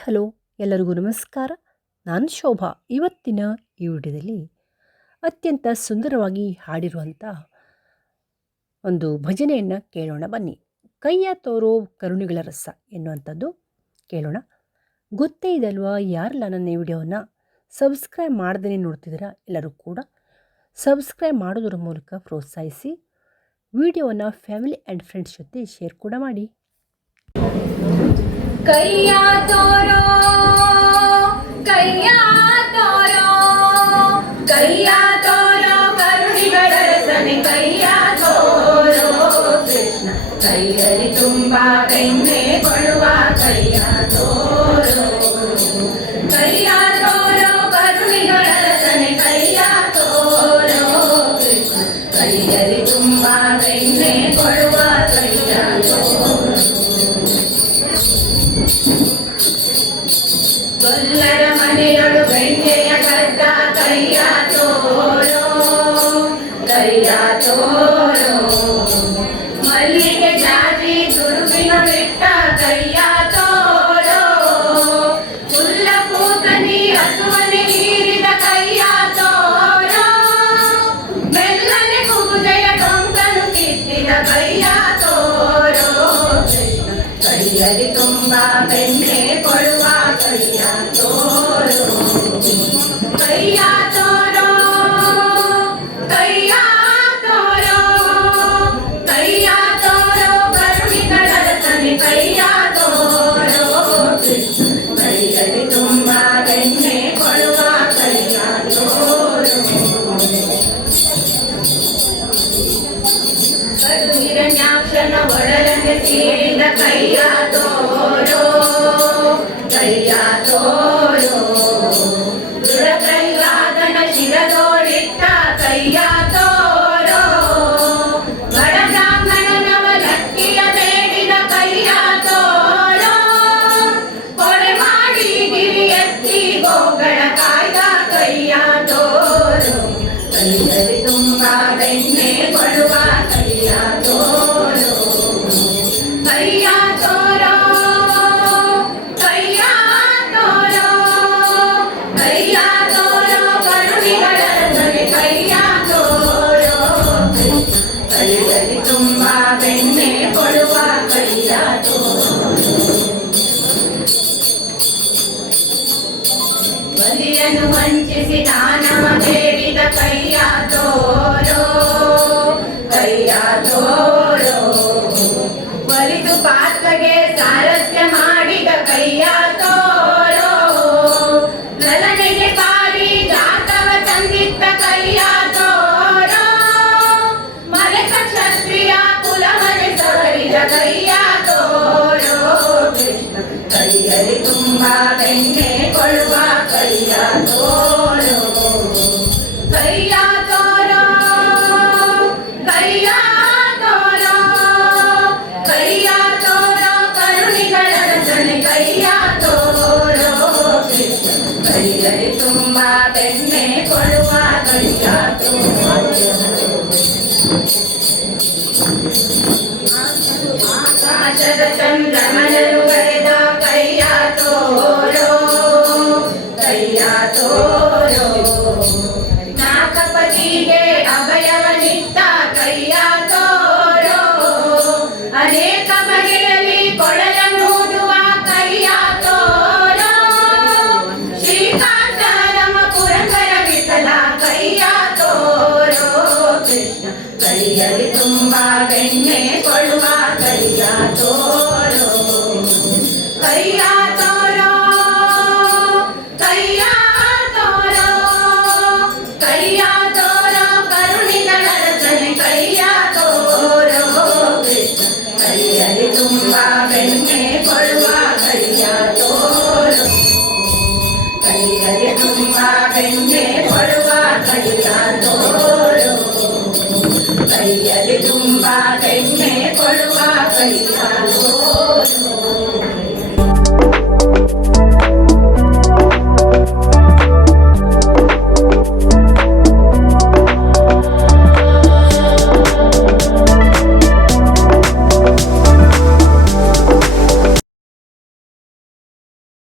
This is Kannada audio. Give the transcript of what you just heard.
ಹಲೋ, ಎಲ್ಲರಿಗೂ ನಮಸ್ಕಾರ. ನಾನು ಶೋಭಾ. ಇವತ್ತಿನ ಈ ವಿಡಿಯೋದಲ್ಲಿ ಅತ್ಯಂತ ಸುಂದರವಾಗಿ ಹಾಡಿರುವಂಥ ಒಂದು ಭಜನೆಯನ್ನು ಕೇಳೋಣ ಬನ್ನಿ. ಕೈಯ ತೋರೋ ಕರುಣಿಗಳ ರಸ ಎನ್ನುವಂಥದ್ದು ಕೇಳೋಣ. ಗೊತ್ತೇ ಇದಲ್ವಾ ಯಾರೆಲ್ಲ ನನ್ನ ಈ ವಿಡಿಯೋವನ್ನು ಸಬ್ಸ್ಕ್ರೈಬ್ ಮಾಡ್ದೇ ನೋಡ್ತಿದ್ದೀರಾ ಎಲ್ಲರೂ ಕೂಡ ಸಬ್ಸ್ಕ್ರೈಬ್ ಮಾಡೋದ್ರ ಮೂಲಕ ಪ್ರೋತ್ಸಾಹಿಸಿ. ವಿಡಿಯೋವನ್ನು ಫ್ಯಾಮಿಲಿ ಆ್ಯಂಡ್ ಫ್ರೆಂಡ್ಸ್ ಜೊತೆ ಶೇರ್ ಕೂಡ ಮಾಡಿ. ಕೈಯ ತೋರೋ ಕೈಯ ತೋರೋ ಕೈಯ ತೋರೋ ಕರುಣಿಗಳ ರಸನೆ ಕೈಯ ತೋರೋ ಕೃಷ್ಣ ಕೈಯಲ್ಲಿ ತುಂಬಾ ಬೆಣ್ಣೆ ಕೊಡುವ ಕೈಯ ತೋರೋ ಕೈಯ ತೋರೋ ಕರುಣಿಗಳ ರಸನೆ ಕೈಯ ತೋರೋ ಕೃಷ್ಣ ಕೈಯಲ್ಲಿ ತುಂಬಾ ಬೆಣ್ಣೆ ಕೊಡುವ ಕೈಯ ತೋರೋ ಗೊಲ್ಲರ ಮನೆಯೊಳು ಬೆಣ್ಣೆಯ ಗದ್ದ ಕೈಯ ತೋರೋ ಕೈಯ ತೋರೋ ಮಲ್ಲಿಗೆ ಜಾಜಿ ತುರುವಿನ ಬಿಟ್ಟ ಕೈಯ ತೋರೋ ಹುಲ್ಲ ಕೂತನಿ ಹಸುವನೆ ಹೀರಿದ ಕೈಯ ತೋರೋ ಮೆಲ್ಲನೆ ಕುಗುಜೆಯ ಡೊಂಕನು ಕಿತ್ತಿದ ಕೈಯ ತೋರೋ ಕೈಯಲ್ಲಿ ತುಂಬಾ ಬೆಣ್ಣೆ ಕೊಡುವ ಕೈಯ ತೋರೋ ಕೈಯ ತೋರೋ ಕೈಯ ತೋರೋ ಕೈಯ ತೋರೋ ಕರುಣಿಗಳ ರಸನೆ ಕೈಯ ತೋರೋ ಕೈಯಲ್ಲಿ ತುಂಬಾ ಬೆಣ್ಣೆ ಕೊಡುವ ಕೈಯ ತೋರೋ ಕಡು ಹಿರಣ್ಯಾಕ್ಷನ ಒಡಲನೆ ಸೀಳಿದ ಕೈಯ ತೋರೋ ಕೈಯ ತೋರೋ ದೃಢ ಪ್ರಹ್ಲಾದನ ಶಿರದೋಡಿಟ್ಟ ಕೈಯ ತೋರೋ ಬಡ ಬ್ರಾಹ್ಮಣನವ ಲಕ್ಕಿಯ ಬೇಡಿದ ಕೈಯ ತೋರೋ ಕೊಡೆ ಮಾಡಿ ಗಿರಿ ಎತ್ತಿ ಗೋಗಳ ಕಾಯ್ದ ಕೈಯ ತೋರೋ ಕೈಯಲ್ಲಿ ತುಂಬಾ ಬೆಣ್ಣೆ ಕೊಡುವ ಕೈಯ ತೋರೋ ಕೈಯ ತೋರೋ ಕೈಯ ತೋರೋ ಕೈಯ ತೋರೋ ಕರುಣಿಗಳ ರಸನೆ ಕೈಯ ತೋರೋ ಕೈಯಲ್ಲಿ ತುಂಬಾ ಬೆಣ್ಣೆ ಕೊಡುವ ಕೈಯ ತೋರೋ ಬಲಿಯನ್ನು ವಂಚಿಸಿ ದಾನವ ಬೇಡಿದ ಕೈಯ ತೋರೋ ಕೈಯ ತೋರೋ ಬಲಿದು ಪಾತ್ರಗೆ ಸಾರಥ್ಯ ಮಾಡಿದ ಕೈಯ ತೋರೋ ಲಲನೆಗೆ ಪಾರಿ ಜಾತವ ತಂದಿದ್ದ ಕೈಯ ತೋರೋ ಮಲೆತ ಕ್ಷತ್ರಿಯ ಕುಲವನೆ ಸವರಿದ ಕೈಯ ತೋರೋ ಕೃಷ್ಣ ಕೈಯಲ್ಲಿ ತುಂಬಾ ಬೆಣ್ಣೆ ಕೊಡುವ ಕೈಯ ತೋರೋ ಕೈಯ ತೋರೋ ಕೈಯ ತೋರೋ ಕೈಯ ತೋರೋ ಕರುಣಿಗಳ ರಸನೆ ಕೈಯ ತೋರೋ ಕೃಷ್ಣ ಕೈಯಲ್ಲಿ ತುಂಬಾ ಬೆಣ್ಣೆ ಕೊಡುವ ಕೈಯ ತೋರೋ ಆಕಾಶದ ಚಂದ್ರಮನನು ಬರೆದ ಕೈಯ ತೋರೋ ಕೈಯ ತೋರೋ ನಾಗಪತಿಗೆ ಅಭಯವನಿತ್ತ ಕೈಯ ತೋರೋ ಅನೇಕ ಬಗೆಯಲ್ಲಿ ಕೊಳಲನೂದುವ ಕೈಯ ತೋರೋ ಶ್ರೀಕಾಂತರಮ ಪುರಂದರ ವಿಠಲ ಕೈಯ ತೋರೋ ಕೃಷ್ಣ ಕೈಯಲ್ಲಿ ತುಂಬಾ ಬೆಣ್ಣೆ ಕೊಡುವ ಕೈಯ ತೋರೋ ಕೈಯ ತೋರೋ ಕೈಯ ತೋರೋ ಕೈಯ ತೋರೋ ಕರುಣಿಗಳ ರಸನೆ ಕೈಯ ತೋರೋ ಕೃಷ್ಣ ಕೈಯಲ್ಲಿ ತುಂಬಾ ಬೆಣ್ಣೆ ಕೊಡುವ ಕೈಯ ತೋರೋ ಕೈಯಲ್ಲಿ ತುಂಬಾ ಬೆಣ್ಣೆ ಕೊಡುವ ಕೈಯ ತೋರೋ ಕೈಯಲ್ಲಿ ತುಂಬಾ ಬೆಣ್ಣೆ ಕೊಡುವ ಕೈಯ ತೋರೋ